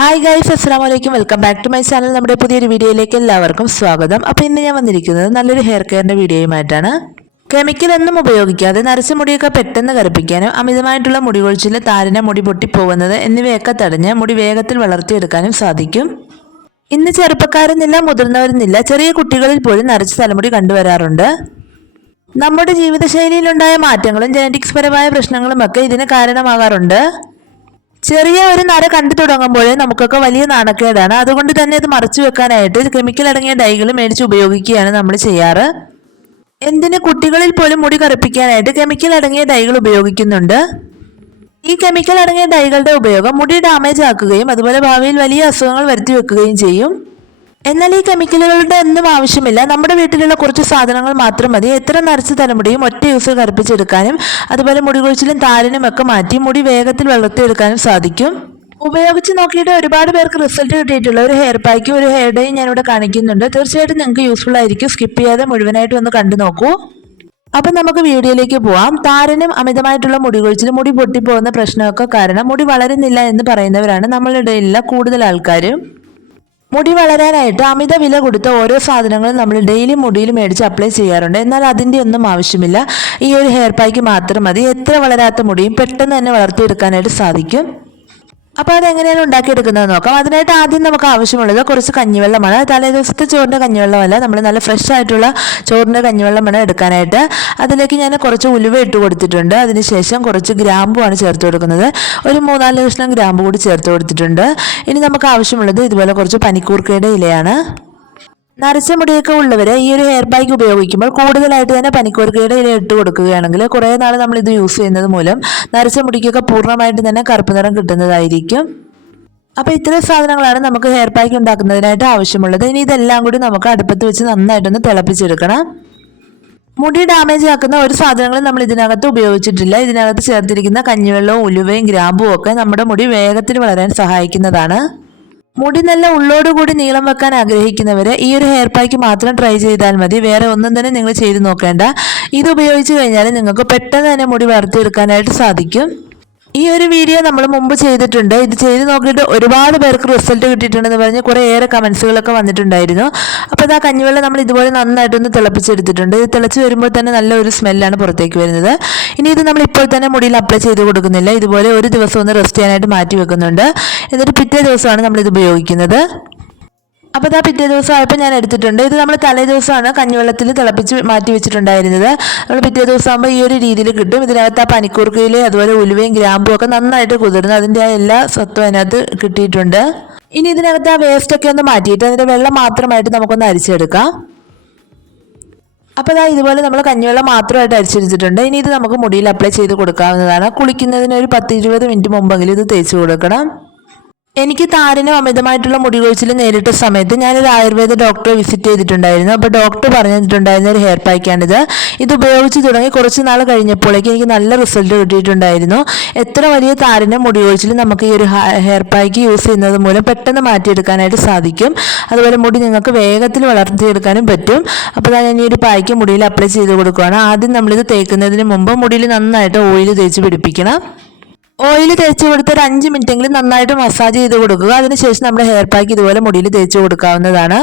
Hi guys അസ്സാം വലൈക്കും welcome back to my channel നമ്മുടെ പുതിയൊരു വീഡിയോയിലേക്ക് എല്ലാവർക്കും സ്വാഗതം. അപ്പോൾ ഇന്ന് ഞാൻ വന്നിരിക്കുന്നത് നല്ലൊരു ഹെയർ കെയറിന്റെ വീഡിയോയുമായിട്ടാണ്. കെമിക്കൽ ഒന്നും ഉപയോഗിക്കാതെ നരച്ച മുടിയൊക്കെ പെട്ടെന്ന് കറുപ്പിക്കാനും അമിതമായിട്ടുള്ള മുടി കൊഴിച്ചിൽ താരന മുടി പൊട്ടിപ്പോകുന്നത് എന്നിവയൊക്കെ തടഞ്ഞ് മുടി വേഗത്തിൽ വളർത്തിയെടുക്കാനും സാധിക്കും. ഇന്ന് ചെറുപ്പക്കാരെന്നില്ല മുതിർന്നവരെന്നില്ല ചെറിയ കുട്ടികളിൽ പോലും നരച്ച തലമുടി കണ്ടുവരാറുണ്ട്. നമ്മുടെ ജീവിതശൈലിയിലുണ്ടായ മാറ്റങ്ങളും ജനറ്റിക്സ് പരമായ പ്രശ്നങ്ങളുമൊക്കെ ഇതിന് കാരണമാകാറുണ്ട്. ചെറിയ ഒരു നര കണ്ടു തുടങ്ങുമ്പോൾ നമുക്കൊക്കെ വലിയ നാണക്കേടാണ്. അതുകൊണ്ട് തന്നെ അത് മറച്ചു വെക്കാനായിട്ട് കെമിക്കൽ അടങ്ങിയ ഡൈകൾ മേടിച്ച് ഉപയോഗിക്കുകയാണ് നമ്മൾ ചെയ്യാറ്. എന്തിന് കുട്ടികളിൽ പോലും മുടി കറുപ്പിക്കാനായിട്ട് കെമിക്കൽ അടങ്ങിയ ഡൈകൾ ഉപയോഗിക്കുന്നുണ്ട്? ഈ കെമിക്കൽ അടങ്ങിയ ഡൈകളുടെ ഉപയോഗം മുടി ഡാമേജ് ആക്കുകയും അതുപോലെ ഭാവിയിൽ വലിയ അസുഖങ്ങൾ വരുത്തി വെക്കുകയും ചെയ്യും. എന്നാൽ ഈ കെമിക്കലുകളുടെ ഒന്നും ആവശ്യമില്ല. നമ്മുടെ വീട്ടിലുള്ള കുറച്ച് സാധനങ്ങൾ മാത്രം മതി. എത്ര നരച്ച തലമുടിയും ഒറ്റ യൂസ് കറുപ്പിച്ചെടുക്കാനും അതുപോലെ മുടി കൊഴിച്ചിലും താരനും ഒക്കെ മാറ്റി മുടി വേഗത്തിൽ വളർത്തിയെടുക്കാനും സാധിക്കും. ഉപയോഗിച്ച് നോക്കിയിട്ട് ഒരുപാട് പേർക്ക് റിസൾട്ട് കിട്ടിയിട്ടുള്ള ഒരു ഹെയർ പാക്കും ഒരു ഹെയർ ഡേയും ഇവിടെ കാണിക്കുന്നുണ്ട്. തീർച്ചയായിട്ടും നിങ്ങൾക്ക് യൂസ്ഫുൾ ആയിരിക്കും. സ്കിപ്പ് ചെയ്യാതെ മുഴുവനായിട്ട് ഒന്ന് കണ്ടു നോക്കൂ. അപ്പം നമുക്ക് വീഡിയോയിലേക്ക് പോവാം. താരനും അമിതമായിട്ടുള്ള മുടി കൊഴിച്ചിലും മുടി പൊട്ടിപ്പോകുന്ന പ്രശ്നമൊക്കെ കാരണം മുടി വളരുന്നില്ല എന്ന് പറയുന്നവരാണ് നമ്മളുടെ കൂടുതൽ ആൾക്കാരും. മുടി വളരാനായിട്ട് അമിത വില കൊടുത്ത ഓരോ സാധനങ്ങളും നമ്മൾ ഡെയിലി മുടിയിൽ മേടിച്ച് അപ്ലൈ ചെയ്യാറുണ്ട്. എന്നാൽ അതിന്റെ ഒന്നും ആവശ്യമില്ല. ഈ ഒരു ഹെയർ പായ്ക്ക് മാത്രം മതി. എത്ര വളരാത്ത മുടിയും പെട്ടെന്ന് തന്നെ വളർത്തിയെടുക്കാനായിട്ട് സാധിക്കും. അപ്പോൾ അതെങ്ങനെയാണ് ഉണ്ടാക്കിയെടുക്കുന്നത് നോക്കാം. അതിനായിട്ട് ആദ്യം നമുക്ക് ആവശ്യമുള്ളത് കുറച്ച് കഞ്ഞിവെള്ളമാണ്. തലേ ദിവസത്തെ ചോറിന്റെ കഞ്ഞിവെള്ളമല്ല നമ്മൾ നല്ല ഫ്രഷ് ആയിട്ടുള്ള ചോറിന്റെ കഞ്ഞിവെള്ളമാണ് എടുക്കാനായിട്ട്. അതിലേക്ക് ഞാൻ കുറച്ച് ഉലുവ ഇട്ട് കൊടുത്തിട്ടുണ്ട്. അതിനുശേഷം കുറച്ച് ഗ്രാമ്പുമാണ് ചേർത്ത് കൊടുക്കുന്നത്. ഒരു മൂന്നാൽ കഷ്ണം ഗ്രാമ്പു കൂടി ചേർത്ത് കൊടുത്തിട്ടുണ്ട്. ഇനി നമുക്ക് ആവശ്യമുള്ളത് ഇതുപോലെ കുറച്ച് പനിക്കൂർക്കയുടെ ഇലയാണ്. നരച്ച മുടിയൊക്കെ ഉള്ളവർ ഈ ഒരു ഹെയർ പാക്ക് ഉപയോഗിക്കുമ്പോൾ കൂടുതലായിട്ട് തന്നെ പനിക്കൂർക്കയുടെ ഇല ഇട്ട് കൊടുക്കുകയാണെങ്കിൽ കുറേ നാൾ നമ്മൾ ഇത് യൂസ് ചെയ്യുന്നത് മൂലം നരച്ച മുടിക്കൊക്കെ പൂർണമായിട്ട് തന്നെ കറുപ്പ് നിറം കിട്ടുന്നതായിരിക്കും. അപ്പോൾ ഇത്തരം സാധനങ്ങളാണ് നമുക്ക് ഹെയർ പാക്ക് ഉണ്ടാക്കുന്നതിനായിട്ട് ആവശ്യമുള്ളത്. ഇനി ഇതെല്ലാം കൂടി നമുക്ക് അടുപ്പത്ത് വെച്ച് നന്നായിട്ടൊന്ന് തിളപ്പിച്ചെടുക്കണം. മുടി ഡാമേജ് ആക്കുന്ന ഒരു സാധനങ്ങളും നമ്മൾ ഇതിനകത്ത് ഉപയോഗിച്ചിട്ടില്ല. ഇതിനകത്ത് ചേർത്തിരിക്കുന്ന കഞ്ഞിവെള്ളവും ഉലുവയും ഗ്രാമ്പും ഒക്കെ നമ്മുടെ മുടി വേഗത്തിൽ വളരാൻ സഹായിക്കുന്നതാണ്. മുടി നല്ല ഉള്ളോടുകൂടി നീളം വെക്കാൻ ആഗ്രഹിക്കുന്നവര് ഈ ഒരു ഹെയർ പാക്ക് മാത്രം ട്രൈ ചെയ്താൽ മതി. വേറെ ഒന്നും തന്നെ നിങ്ങൾ ചെയ്ത് നോക്കേണ്ട. ഇത് ഉപയോഗിച്ച് കഴിഞ്ഞാൽ നിങ്ങൾക്ക് പെട്ടെന്ന് തന്നെ മുടി വളർത്തിയെടുക്കാനായിട്ട് സാധിക്കും. ഈ ഒരു വീഡിയോ നമ്മൾ മുമ്പ് ചെയ്തിട്ടുണ്ട്. ഇത് ചെയ്ത് നോക്കിയിട്ട് ഒരുപാട് പേർക്ക് റിസൾട്ട് കിട്ടിയിട്ടുണ്ടെന്ന് പറഞ്ഞ് കുറേ ഏറെ കമൻസുകളൊക്കെ വന്നിട്ടുണ്ടായിരുന്നു. അപ്പോൾ ഇതാ കഞ്ഞിവെള്ളം നമ്മൾ ഇതുപോലെ നന്നായിട്ടൊന്ന് തിളപ്പിച്ചെടുത്തിട്ടുണ്ട്. ഇത് തിളച്ച് വരുമ്പോൾ തന്നെ നല്ല ഒരു സ്മെല്ലാണ് പുറത്തേക്ക് വരുന്നത്. ഇനി ഇത് നമ്മൾ ഇപ്പോൾ തന്നെ മുടിയിൽ അപ്ലൈ ചെയ്ത് കൊടുക്കുന്നില്ല. ഇതുപോലെ ഒരു ദിവസം ഒന്ന് റെസ്റ്റ് ചെയ്യാനായിട്ട് മാറ്റി വെക്കുന്നുണ്ട്. എന്നിട്ട് പിറ്റേ ദിവസമാണ് നമ്മളിത് ഉപയോഗിക്കുന്നത്. അപ്പോൾ ഇതാ പിറ്റേ ദിവസം ആയപ്പോൾ ഞാൻ എടുത്തിട്ടുണ്ട്. ഇത് നമ്മൾ തലേ ദിവസമാണ് കഞ്ഞിവെള്ളത്തിൽ തിളപ്പിച്ച് മാറ്റി വെച്ചിട്ടുണ്ടായിരുന്നത്. നമ്മൾ പിറ്റേ ദിവസം ആകുമ്പോൾ ഈ ഒരു രീതിയിൽ കിട്ടും. ഇതിനകത്ത് ആ പനിക്കൂർക്കയിൽ അതുപോലെ ഉലുവയും ഗ്രാമ്പും ഒക്കെ നന്നായിട്ട് കുതിർന്ന് അതിന്റെ ആ എല്ലാ സ്വത്വം അതിനകത്ത് കിട്ടിയിട്ടുണ്ട്. ഇനി ഇതിനകത്ത് ആ വേസ്റ്റൊക്കെ ഒന്ന് മാറ്റിയിട്ട് അതിന്റെ വെള്ളം മാത്രമായിട്ട് നമുക്കൊന്ന് അരിച്ചെടുക്കാം. അപ്പോൾ അതാ ഇതുപോലെ നമ്മൾ കഞ്ഞിവെള്ളം മാത്രമായിട്ട് അരിച്ചെടുത്തിട്ടുണ്ട്. ഇനി ഇത് നമുക്ക് മുടിയിൽ അപ്ലൈ ചെയ്ത് കൊടുക്കാവുന്നതാണ്. കുളിക്കുന്നതിന് ഒരു പത്ത് ഇരുപത് മിനിറ്റ് മുമ്പെങ്കിലും ഇത് തേച്ച് കൊടുക്കണം. എനിക്ക് താരനും അമിതമായിട്ടുള്ള മുടി കൊഴിച്ചിൽ നേരിട്ട സമയത്ത് ഞാനൊരു ആയുർവേദ ഡോക്ടറെ വിസിറ്റ് ചെയ്തിട്ടുണ്ടായിരുന്നു. അപ്പോൾ ഡോക്ടർ പറഞ്ഞിട്ടുണ്ടായിരുന്ന ഒരു ഹെയർ പാക്കാണിത് ഇത് ഉപയോഗിച്ച് തുടങ്ങി കുറച്ച് നാൾ കഴിഞ്ഞപ്പോഴേക്ക് എനിക്ക് നല്ല റിസൾട്ട് കിട്ടിയിട്ടുണ്ടായിരുന്നു. എത്ര വലിയ താരനും മുടി കൊഴിച്ചിൽ നമുക്ക് ഈ ഒരു ഹെയർ പാക്ക് യൂസ് ചെയ്യുന്നത് മൂലം പെട്ടെന്ന് മാറ്റിയെടുക്കാനായിട്ട് സാധിക്കും. അതുപോലെ മുടി നിങ്ങൾക്ക് വേഗത്തിൽ വളർത്തിയെടുക്കാനും പറ്റും. അപ്പോൾ ഞാൻ ഈ ഒരു പാക്ക് മുടിയിൽ അപ്ലൈ ചെയ്ത് കൊടുക്കുകയാണ് ആദ്യം നമ്മളിത് തേക്കുന്നതിന് മുമ്പ് മുടിയിൽ നന്നായിട്ട് ഓയിൽ തേച്ച് പിടിപ്പിക്കണം. ഓയിൽ തേച്ച് കൊടുത്ത് ഒരു അഞ്ച് മിനിറ്റെങ്കിലും നന്നായിട്ട് മസാജ് ചെയ്ത് കൊടുക്കുക. അതിനുശേഷം നമ്മുടെ ഹെയർ പാക്ക് ഇതുപോലെ മുടിയിൽ തേച്ച് കൊടുക്കാവുന്നതാണ്.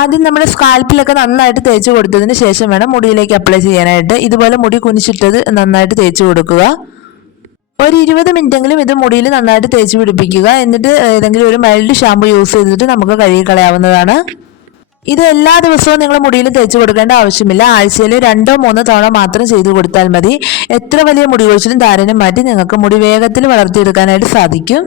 ആദ്യം നമ്മുടെ സ്കാൽപ്പിലൊക്കെ നന്നായിട്ട് തേച്ച് കൊടുത്തതിന് ശേഷം വേണം മുടിയിലേക്ക് അപ്ലൈ ചെയ്യാനായിട്ട്. ഇതുപോലെ മുടി കുനിച്ചിട്ടത് നന്നായിട്ട് തേച്ച് കൊടുക്കുക. ഒരു ഇരുപത് മിനിറ്റെങ്കിലും ഇത് മുടിയിൽ നന്നായിട്ട് തേച്ച് പിടിപ്പിക്കുക. എന്നിട്ട് ഏതെങ്കിലും ഒരു മൈൽഡ് ഷാമ്പു യൂസ് ചെയ്തിട്ട് നമുക്ക് കഴുകി കളയാവുന്നതാണ്. ഇത് എല്ലാ ദിവസവും നിങ്ങൾ മുടിയിൽ തേച്ച് കൊടുക്കേണ്ട ആവശ്യമില്ല. ആഴ്ചയിൽ രണ്ടോ മൂന്നോ തവണ മാത്രം ചെയ്തു കൊടുത്താൽ മതി. എത്ര വലിയ മുടി കൊഴിച്ചിലും താരനും മാറ്റി നിങ്ങൾക്ക് മുടി വേഗത്തിൽ വളർത്തിയെടുക്കാനായിട്ട് സാധിക്കും.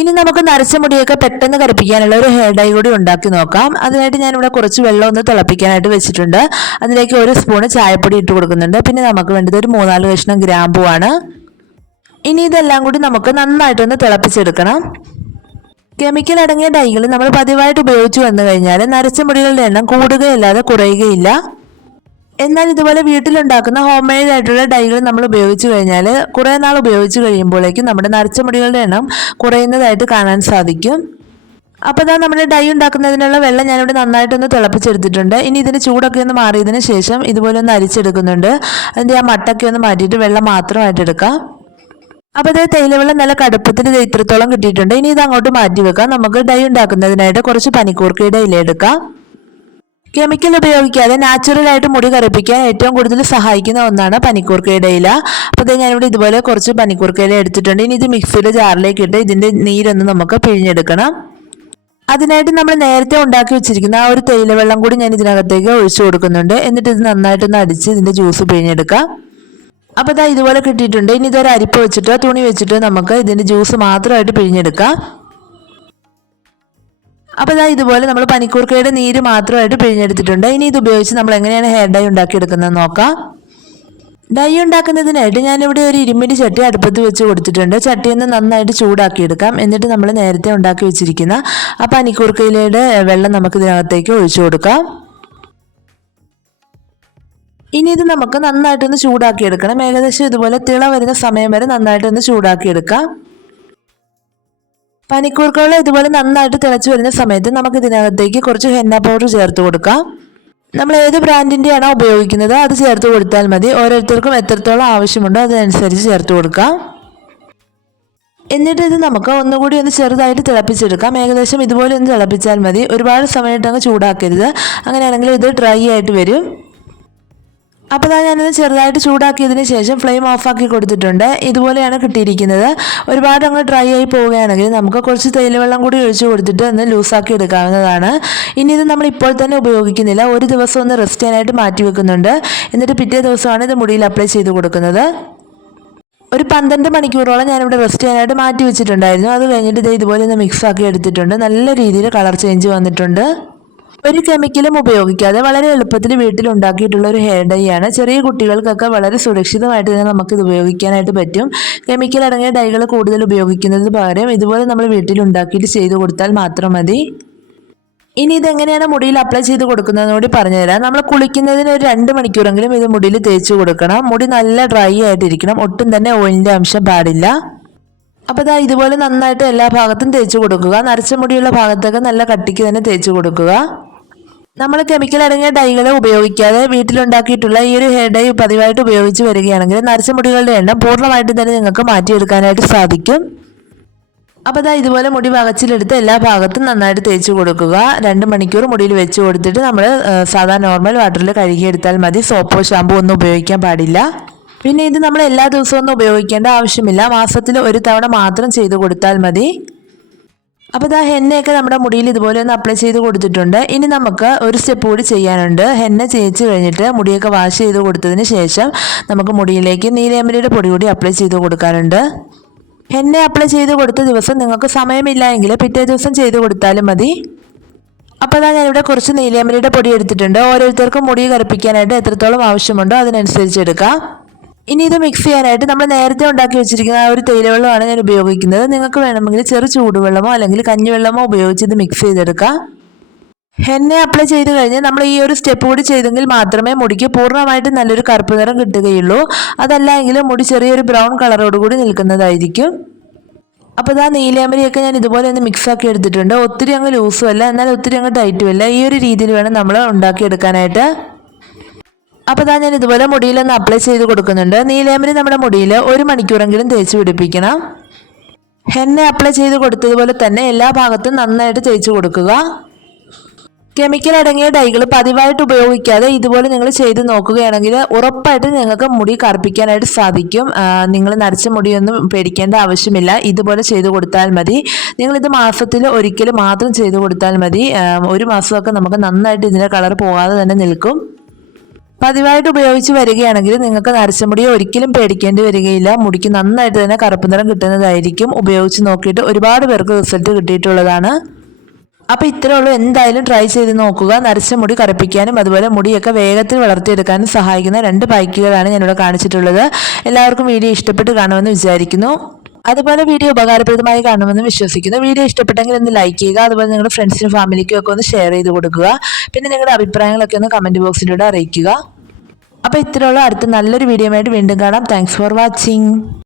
ഇനി നമുക്ക് നരച്ച മുടിയൊക്കെ പെട്ടെന്ന് കറുപ്പിക്കാനുള്ള ഒരു ഹെയർ ഡൈ കൂടി ഉണ്ടാക്കി നോക്കാം. അതിനായിട്ട് ഞാൻ ഇവിടെ കുറച്ച് വെള്ളം ഒന്ന് തിളപ്പിക്കാനായിട്ട് വെച്ചിട്ടുണ്ട്. അതിലേക്ക് ഒരു സ്പൂണ് ചായപ്പൊടി ഇട്ട് കൊടുക്കുന്നുണ്ട്. പിന്നെ നമുക്ക് വേണ്ടത് ഒരു മൂന്നാൽ കഷ്ണം ഗ്രാമ്പുവാണ് ഇനി ഇതെല്ലാം കൂടി നമുക്ക് നന്നായിട്ടൊന്ന് തിളപ്പിച്ചെടുക്കണം. കെമിക്കൽ അടങ്ങിയ ഡൈകൾ നമ്മൾ പതിവായിട്ട് ഉപയോഗിച്ചു വന്നു കഴിഞ്ഞാൽ നരച്ച മുടികളുടെ എണ്ണം കൂടുകയല്ലാതെ കുറയുകയില്ല. എന്നാൽ ഇതുപോലെ വീട്ടിലുണ്ടാക്കുന്ന ഹോം മെയ്ഡ് ആയിട്ടുള്ള ഡൈകൾ നമ്മൾ ഉപയോഗിച്ചു കഴിഞ്ഞാൽ കുറേ നാൾ ഉപയോഗിച്ച് കഴിയുമ്പോഴേക്കും നമ്മുടെ നരച്ച മുടികളുടെ എണ്ണം കുറയുന്നതായിട്ട് കാണാൻ സാധിക്കും. അപ്പോൾ ഇതാ നമ്മുടെ ഡൈ ഉണ്ടാക്കുന്നതിനുള്ള വെള്ളം ഞാനിവിടെ നന്നായിട്ടൊന്ന് തിളപ്പിച്ചെടുത്തിട്ടുണ്ട്. ഇനി ഇതിന് ചൂടൊക്കെ ഒന്ന് മാറിയതിന് ശേഷം ഇതുപോലെ ഒന്ന് അരിച്ചെടുക്കുന്നുണ്ട്. അതിന്റെ ആ മട്ടൊക്കെ ഒന്ന് മാറ്റിയിട്ട് വെള്ളം മാത്രമായിട്ട് എടുക്കാം അപ്പോൾ ഇത് തേയിലവെള്ളം നല്ല കടുപ്പത്തിൽ ഇത് ഇത്രത്തോളം കിട്ടിയിട്ടുണ്ട്. ഇനി ഇത് അങ്ങോട്ട് മാറ്റി വെക്കാം. നമുക്ക് ഡൈ ഉണ്ടാക്കുന്നതിനായിട്ട് കുറച്ച് പനിക്കൂർക്കയുടെ ഇല എടുക്കാം. കെമിക്കൽ ഉപയോഗിക്കാതെ നാച്ചുറൽ ആയിട്ട് മുടി കറുപ്പിക്കാൻ ഏറ്റവും കൂടുതൽ സഹായിക്കുന്ന ഒന്നാണ് പനിക്കൂർക്കയുടെ ഇല. അപ്പോൾ ഇത് ഞാനിവിടെ ഇതുപോലെ കുറച്ച് പനിക്കൂർക്കയില എടുത്തിട്ടുണ്ട്. ഇനി ഇത് മിക്സിയുടെ ജാറിലേക്ക് ഇട്ട് ഇതിന്റെ നീരൊന്ന് നമുക്ക് പിഴിഞ്ഞെടുക്കണം. അതിനായിട്ട് നമ്മൾ നേരത്തെ ഉണ്ടാക്കി വെച്ചിരിക്കുന്ന ആ ഒരു തേയില വെള്ളം കൂടി ഞാൻ ഇതിനകത്തേക്ക് ഒഴിച്ചു കൊടുക്കുന്നുണ്ട്. എന്നിട്ട് ഇത് നന്നായിട്ടൊന്ന് അടിച്ച് ഇതിന്റെ ജ്യൂസ് പിഴിഞ്ഞെടുക്കാം. അപ്പോൾ ഇതാ ഇതുപോലെ കിട്ടിയിട്ടുണ്ട്. ഇനി ഇതൊരു അരിപ്പ് വെച്ചിട്ടോ തുണി വെച്ചിട്ടോ നമുക്ക് ഇതിന്റെ ജ്യൂസ് മാത്രമായിട്ട് പിഴിഞ്ഞെടുക്കാം. അപ്പോൾ ഇതാ ഇതുപോലെ നമ്മൾ പനിക്കൂർക്കയുടെ നീര് മാത്രമായിട്ട് പിഴിഞ്ഞെടുത്തിട്ടുണ്ട്. ഇനി ഇത് ഉപയോഗിച്ച് നമ്മൾ എങ്ങനെയാണ് ഹെയർ ഡൈ ഉണ്ടാക്കിയെടുക്കുന്നത് നോക്കാം. ഡൈ ഉണ്ടാക്കുന്നതിനായിട്ട് ഞാനിവിടെ ഒരു ഇരുമ്പിന്റെ ചട്ടി അടുപ്പത്ത് വെച്ച് കൊടുത്തിട്ടുണ്ട്. ചട്ടിയൊന്ന് നന്നായിട്ട് ചൂടാക്കിയെടുക്കാം. എന്നിട്ട് നമ്മൾ നേരത്തെ ഉണ്ടാക്കി വെച്ചിരിക്കുന്ന ആ പനിക്കൂർക്കയിലയുടെ വെള്ളം നമുക്ക് ഇതിനകത്തേക്ക് ഒഴിച്ചു കൊടുക്കാം. ഇനി ഇത് നമുക്ക് നന്നായിട്ടൊന്ന് ചൂടാക്കി എടുക്കണം ഏകദേശം ഇതുപോലെ തിള വരുന്ന സമയം വരെ നന്നായിട്ടൊന്ന് ചൂടാക്കി എടുക്കാം പനിക്കൂർക്കവെള്ളം ഇതുപോലെ നന്നായിട്ട് തിളച്ച് വരുന്ന സമയത്ത് നമുക്ക് ഇതിനകത്തേക്ക് കുറച്ച് ഹെന്ന പൗഡർ ചേർത്ത് കൊടുക്കാം. നമ്മൾ ഏത് ബ്രാൻഡിന്റെ ആണോ ഉപയോഗിക്കുന്നത് അത് ചേർത്ത് കൊടുത്താൽ മതി. ഓരോരുത്തർക്കും എത്രത്തോളം ആവശ്യമുണ്ടോ അതിനനുസരിച്ച് ചേർത്ത് കൊടുക്കാം. എന്നിട്ട് ഇത് നമുക്ക് ഒന്നുകൂടി ഒന്ന് ചെറുതായിട്ട് തിളപ്പിച്ചെടുക്കാം. ഏകദേശം ഇതുപോലെ ഒന്ന് തിളപ്പിച്ചാൽ മതി. ഒരുപാട് സമയമായിട്ട് അങ്ങ് ചൂടാക്കരുത്. അങ്ങനെയാണെങ്കിൽ ഇത് ഡ്രൈ ആയിട്ട് വരും. അപ്പോൾ ഞാൻ ഞാനിത് ചെറുതായിട്ട് ചൂടാക്കിയതിന് ശേഷം ഫ്ലെയിം ഓഫാക്കി കൊടുത്തിട്ടുണ്ട്. ഇതുപോലെയാണ് കിട്ടിയിരിക്കുന്നത്. ഒരുപാട് അങ്ങ് ഡ്രൈ ആയി പോവുകയാണെങ്കിൽ നമുക്ക് കുറച്ച് തേയിലവെള്ളം കൂടി ഒഴിച്ചു കൊടുത്തിട്ട് ഒന്ന് ലൂസാക്കി എടുക്കാവുന്നതാണ്. ഇനി ഇത് നമ്മൾ ഇപ്പോൾ തന്നെ ഉപയോഗിക്കുന്നില്ല. ഒരു ദിവസം ഒന്ന് റെസ്റ്റ് ചെയ്യാനായിട്ട് മാറ്റി വെക്കുന്നുണ്ട്. എന്നിട്ട് പിറ്റേ ദിവസമാണ് ഇത് മുടിയിൽ അപ്ലൈ ചെയ്ത് കൊടുക്കുന്നത്. ഒരു പന്ത്രണ്ട് മണിക്കൂറോളം ഞാനിവിടെ റെസ്റ്റ് ചെയ്യാനായിട്ട് മാറ്റി വെച്ചിട്ടുണ്ടായിരുന്നു. അത് കഴിഞ്ഞിട്ട് ഇത് ഇതുപോലെ ഒന്ന് മിക്സാക്കി എടുത്തിട്ടുണ്ട്. നല്ല രീതിയിൽ കളർ ചേഞ്ച് വന്നിട്ടുണ്ട്. ഒരു കെമിക്കലും ഉപയോഗിക്കാതെ വളരെ എളുപ്പത്തിൽ വീട്ടിൽ ഉണ്ടാക്കിയിട്ടുള്ള ഒരു ഹെയർ ഡൈ ആണ്. ചെറിയ കുട്ടികൾക്കൊക്കെ വളരെ സുരക്ഷിതമായിട്ട് തന്നെ നമുക്ക് ഇത് ഉപയോഗിക്കാനായിട്ട് പറ്റും. കെമിക്കൽ അടങ്ങിയ ഡൈകൾ കൂടുതൽ ഉപയോഗിക്കുന്നത് പകരം ഇതുപോലെ നമ്മൾ വീട്ടിൽ ഉണ്ടാക്കിയിട്ട് ചെയ്തു കൊടുത്താൽ മാത്രം മതി. ഇനി ഇതെങ്ങനെയാണ് മുടിയിൽ അപ്ലൈ ചെയ്ത് കൊടുക്കുന്നതെന്ന് കൂടി പറഞ്ഞുതരാം. നമ്മൾ കുളിക്കുന്നതിന് ഒരു രണ്ട് മണിക്കൂറെങ്കിലും ഇത് മുടിയിൽ തേച്ച് കൊടുക്കണം. മുടി നല്ല ഡ്രൈ ആയിട്ടിരിക്കണം. ഒട്ടും തന്നെ ഓയിലിന്റെ അംശം പാടില്ല. അപ്പോൾ ഇതാ ഇതുപോലെ നന്നായിട്ട് എല്ലാ ഭാഗത്തും തേച്ച് കൊടുക്കുക. നരച്ച മുടിയുള്ള ഭാഗത്തൊക്കെ നല്ല കട്ടിക്ക് തന്നെ തേച്ച് കൊടുക്കുക. നമ്മൾ കെമിക്കൽ അടങ്ങിയ ഡൈകൾ ഉപയോഗിക്കാതെ വീട്ടിലുണ്ടാക്കിയിട്ടുള്ള ഈ ഒരു ഹെയർ ഡൈ പതിവായിട്ട് ഉപയോഗിച്ച് വരികയാണെങ്കിൽ നരച്ച മുടികളുടെ എണ്ണം പൂർണമായിട്ടും തന്നെ നിങ്ങൾക്ക് മാറ്റിയെടുക്കാനായിട്ട് സാധിക്കും. അപ്പോൾ അതാ ഇതുപോലെ മുടി വകച്ചിലെടുത്ത് എല്ലാ ഭാഗത്തും നന്നായിട്ട് തേച്ച് കൊടുക്കുക. രണ്ട് മണിക്കൂർ മുടിയിൽ വെച്ച് കൊടുത്തിട്ട് നമ്മൾ സാധാ നോർമൽ വാട്ടറിൽ കഴുകിയെടുത്താൽ മതി. സോപ്പോ ഷാമ്പോ ഒന്നും ഉപയോഗിക്കാൻ പാടില്ല. പിന്നെ ഇത് നമ്മൾ എല്ലാ ദിവസവും ഒന്നും ഉപയോഗിക്കേണ്ട ആവശ്യമില്ല. മാസത്തിൽ ഒരു തവണ മാത്രം ചെയ്തു കൊടുത്താൽ മതി. അപ്പോൾ ഇതാ ഹെന്നയൊക്കെ നമ്മുടെ മുടിയിൽ ഇതുപോലെ ഒന്ന് അപ്ലൈ ചെയ്ത് കൊടുത്തിട്ടുണ്ട്. ഇനി നമുക്ക് ഒരു സ്റ്റെപ്പ് കൂടി ചെയ്യാനുണ്ട്. ഹെന്ന ചേച്ച് കഴിഞ്ഞിട്ട് മുടിയൊക്കെ വാഷ് ചെയ്ത് കൊടുത്തതിന് ശേഷം നമുക്ക് മുടിയിലേക്ക് നീലേമ്പലിയുടെ പൊടി കൂടി അപ്ലൈ ചെയ്ത് കൊടുക്കാനുണ്ട്. ഹെന്ന അപ്ലൈ ചെയ്ത് കൊടുത്ത ദിവസം നിങ്ങൾക്ക് സമയമില്ല എങ്കിൽ പിറ്റേ ദിവസം ചെയ്ത് കൊടുത്താലും മതി. അപ്പോൾ ഞാൻ ഞാനിവിടെ കുറച്ച് നീലേമ്പലിയുടെ പൊടി എടുത്തിട്ടുണ്ട്. ഓരോരുത്തർക്കും മുടി കറുപ്പിക്കാനായിട്ട് എത്രത്തോളം ആവശ്യമുണ്ടോ അതിനനുസരിച്ച് എടുക്കാം. ഇനി ഇത് മിക്സ് ചെയ്യാനായിട്ട് നമ്മൾ നേരത്തെ ഉണ്ടാക്കി വെച്ചിരിക്കുന്ന ആ ഒരു തേയിലവെള്ളമാണ് ഞാൻ ഉപയോഗിക്കുന്നത്. നിങ്ങൾക്ക് വേണമെങ്കിൽ ചെറു ചൂടുവെള്ളമോ അല്ലെങ്കിൽ കഞ്ഞിവെള്ളമോ ഉപയോഗിച്ച് ഇത് മിക്സ് ചെയ്തെടുക്കാം. എണ്ണ അപ്ലൈ ചെയ്ത് കഴിഞ്ഞ് നമ്മൾ ഈ ഒരു സ്റ്റെപ്പ് കൂടി ചെയ്തെങ്കിൽ മാത്രമേ മുടിക്ക് പൂർണമായിട്ട് നല്ലൊരു കറുപ്പ് നിറം കിട്ടുകയുള്ളൂ. അതല്ല എങ്കിലും മുടി ചെറിയൊരു ബ്രൗൺ കളറോടുകൂടി നിൽക്കുന്നതായിരിക്കും. അപ്പോൾ ഇതാ നീലേമരിയൊക്കെ ഞാൻ ഇതുപോലെ ഒന്ന് മിക്സ് ആക്കി എടുത്തിട്ടുണ്ട്. ഒത്തിരി അങ്ങ് ലൂസും അല്ല എന്നാൽ ഒത്തിരി അങ്ങ് ടൈറ്റുമല്ല ഈ ഒരു രീതിയിൽ വേണം നമ്മൾ ഉണ്ടാക്കിയെടുക്കാനായിട്ട്. അപ്പോൾ ഇതാ ഞാൻ ഇതുപോലെ മുടിയിലൊന്ന് അപ്ലൈ ചെയ്ത് കൊടുക്കുന്നുണ്ട്. നീലേമരി നമ്മുടെ മുടിയിൽ ഒരു മണിക്കൂറെങ്കിലും തേച്ച് പിടിപ്പിക്കണം. ഹെന്നെ അപ്ലൈ ചെയ്ത് കൊടുത്തതുപോലെ തന്നെ എല്ലാ ഭാഗത്തും നന്നായിട്ട് തേച്ച് കൊടുക്കുക. കെമിക്കൽ അടങ്ങിയ ഡൈകൾ പതിവായിട്ട് ഉപയോഗിക്കാതെ ഇതുപോലെ നിങ്ങൾ ചെയ്ത് നോക്കുകയാണെങ്കിൽ ഉറപ്പായിട്ട് നിങ്ങൾക്ക് മുടി കറുപ്പിക്കാനായിട്ട് സാധിക്കും. നിങ്ങൾ നരച്ച മുടിയൊന്നും പേടിക്കേണ്ട ആവശ്യമില്ല. ഇതുപോലെ ചെയ്ത് കൊടുത്താൽ മതി. നിങ്ങളിത് മാസത്തിൽ ഒരിക്കൽ മാത്രം ചെയ്ത് കൊടുത്താൽ മതി. ഒരു മാസമൊക്കെ നമുക്ക് നന്നായിട്ട് ഇതിന്റെ കളർ പോകാതെ തന്നെ നിൽക്കും. പതിവായിട്ട് ഉപയോഗിച്ച് വരികയാണെങ്കിൽ നിങ്ങൾക്ക് നരച്ചമുടിയെ ഒരിക്കലും പേടിക്കേണ്ടി വരികയില്ല. മുടിക്ക് നന്നായിട്ട് തന്നെ കറുപ്പ് നിറം കിട്ടുന്നതായിരിക്കും. ഉപയോഗിച്ച് നോക്കിയിട്ട് ഒരുപാട് പേർക്ക് റിസൾട്ട് കിട്ടിയിട്ടുള്ളതാണ്. അപ്പോൾ ഇത്രേ ഉള്ളൂ. എന്തായാലും ട്രൈ ചെയ്ത് നോക്കുക. നരച്ച മുടി കറുപ്പിക്കാനും അതുപോലെ മുടിയൊക്കെ വേഗത്തിൽ വളർത്തിയെടുക്കാനും സഹായിക്കുന്ന രണ്ട് ബൈക്കുകളാണ് ഞാനിവിടെ കാണിച്ചിട്ടുള്ളത്. എല്ലാവർക്കും വീഡിയോ ഇഷ്ടപ്പെട്ട് കാണുമെന്ന് വിചാരിക്കുന്നു. അതുപോലെ വീഡിയോ ഉപകാരപ്രദമായി കാണുമെന്ന് വിശ്വസിക്കുന്നു. വീഡിയോ ഇഷ്ടപ്പെട്ടെങ്കിൽ ഒന്ന് ലൈക്ക് ചെയ്യുക അതുപോലെ നിങ്ങളുടെ ഫ്രണ്ട്സിനും ഫാമിലിക്കും ഒക്കെ ഒന്ന് ഷെയർ ചെയ്ത് കൊടുക്കുക. പിന്നെ നിങ്ങളുടെ അഭിപ്രായങ്ങളൊക്കെ ഒന്ന് കമന്റ് ബോക്സിലൂടെ അറിയിക്കുക. അപ്പോൾ ഇത്രയുള്ള അടുത്ത നല്ലൊരു വീഡിയോ ആയിട്ട് വീണ്ടും കാണാം. Thanks for watching